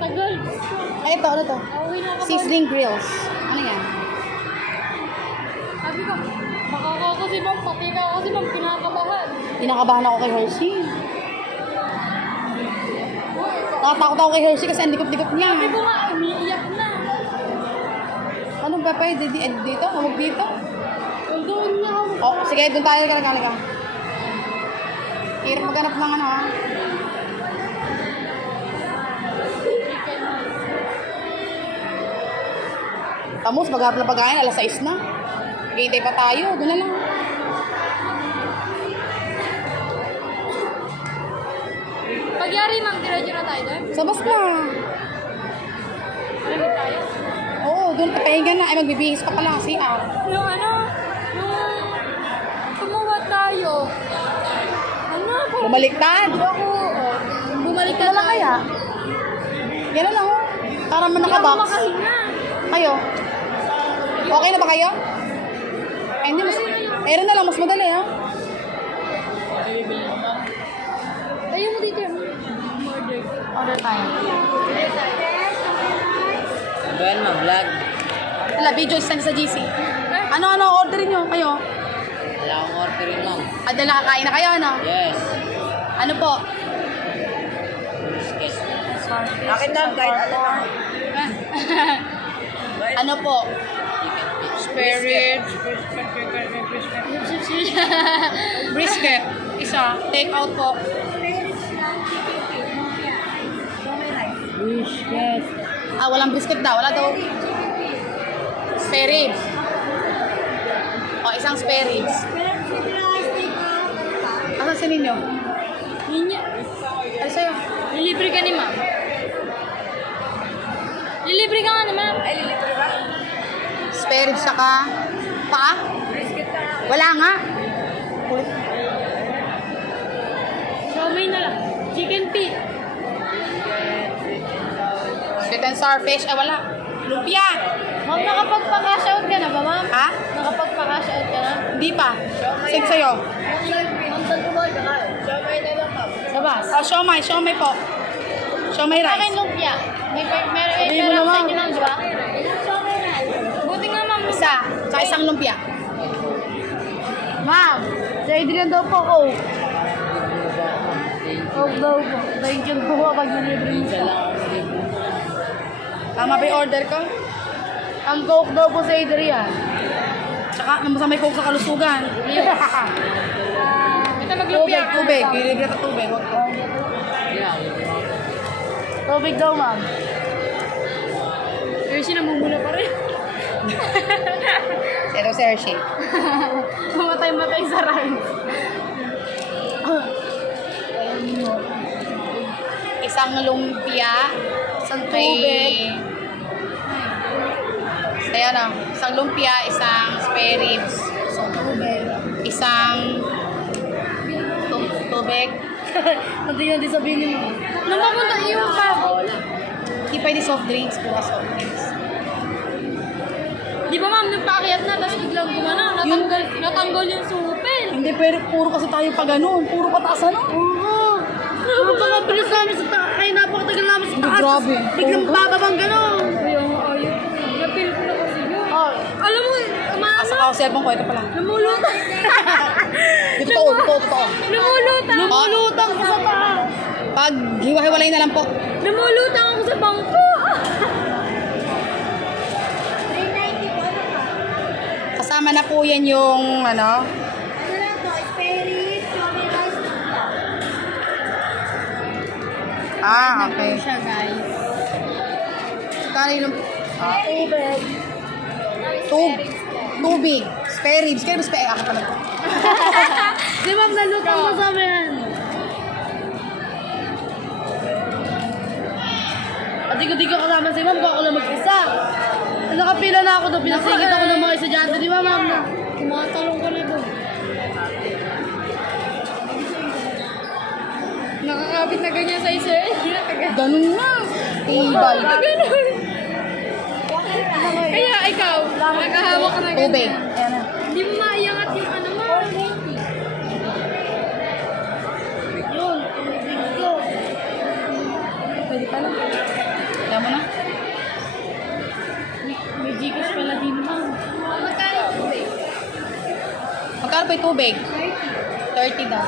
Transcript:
Tagal. Ay, ito, ano to? Away na ako. Sizzling grills. Ano yan? Sabi ko, makakako si ma'am, pati ka kasi ma'am, kinakabahan. Kinakabahan ako kay Hershey. Nakatakot ako kay Hershey kasi ang dikot-dikot niya. Sabi ko nga, umiiyak na. Anong ba pwede dito? Huwag dito? Doon niya ako. Oh, sige, doon tayo. Kalaga. Hirap maghanap ng ano, ha? Tamos, maghanap na pagkain. Alas 6 na. Gaytay pa tayo. Doon na lang. Pagyari ma'am, diretso na tayo doon. Sa bus na. Malamig tayo. Oo, doon papahinga na. Ay, magbibihis pa pala. CR. Yung ano, yung tumuwa tayo. Ano ako? Bumaliktad. Ako, bumalik ka Ito na kaya? Ganun lang, oh. Para man Hindi ako nakabox. makahinga. Kayo? Okay na ba kayo? Ay, hindi. Meron na lang. Mas madali, ha? Ayaw mo dito. Order tayo. Well, vlog. Wala, video send sa GC. Ano orderin nyo? Kayo? Wala akong orderin, ma'am. Dahil nakakain na kayo, ano? Yes. Ano po? Yes. Akin lang, kahit ano lang. Ano po? Spare ribs. Brisket. Isa. Take out po. Yes. Walang brisket daw. Wala daw. Spare ribs. Isang spare ribs. Asan sa ninyo? Ninya. Ano sa'yo? Lilibre ka ni ma'am. Lilibre ka nga ni ma'am. Ay, lilibre ka? Spare ribs saka paa? Wala nga. Siomay na lang. Chicken feet. Sweet and sour fish. Wala. Lumpia. Ma'am, nakapagpa-cash out ka na ba, ma'am? Ha? Nakapagpa-cash out ka na? Hindi pa. Same sa'yo. Ma'am, saan kumain ka kayo? Siomay na lang, ma'am. Labas. Siomay po. Siomay Sa akin rice. lumpia. May Sabihin mo pera naman. sa inyo lang, di ba? Siomay rice. Buti nga, ma'am. Isa. Tsaka isang lumpia. Ma'am, sa Adrian daw po ako. Coke daw po. Thank you po kapag nilibre mo siya. Tama ba yung order ko? Ang Coke daw po sa Adrian. Tsaka naman sa may Coke sa kalusugan. Ito maglumpia. Tubig. Ilibre ka tubig. Wag ko. Tubig daw, ma'am. Hershey, namumula pa rin. Zero si Hershey. Mamatay-matay sa rice. Isang lumpia. Isang tubig. Ayan na. Isang lumpia, isang spare ribs. Isang tubig. Isang tubig. Hindi nga din sabihin mo. Namamunta yung pa. Hindi pwede soft drinks. Pura soft drinks. Di ba ma'am, nung paakyat na, tapos biglang gumana, natanggal yung supel. Hindi pwede. Puro kasi tayo pa ganun. Puro pataas ano? Oo. Napakabilis namin sa taas. Ay, napakatagal namin sa taas. Grabe. Biglang bababang gano'n. Ayaw. Napil ko na kasi yun. Alam mo, Asa ka ako cellphone ko. Ito pala. namulutang. Totoo. Namulutang ko sa taas. Pag hiwa-hiwalay na lang po. Namulutang ako sa bangko. Kasama na po yan yung ano. Ano lang to? Spare strawberry rice Okay. siya, guys. Kano yung tubig. Spare ribs. Kaya spare. Ako pala. Di ma'am, nalutang mo sa amin. Di ko kasama si ma'am, kung ako lang mag-isa. Nakapila na ako doon, pinasingit ako ng mga estudyante. Di ba ma'am? Kumatalong ko na doon. Nakakabit na ganyan sa isa eh. Ganun na. Tibay. Ganun. Kaya ikaw, nakahawak ka na ganyan. Tubig. Ayan na. Hindi mo maiangat yung ano mo. Yun, tubig ko. Pwede pala. Magkano po yung tubig? 30 daw.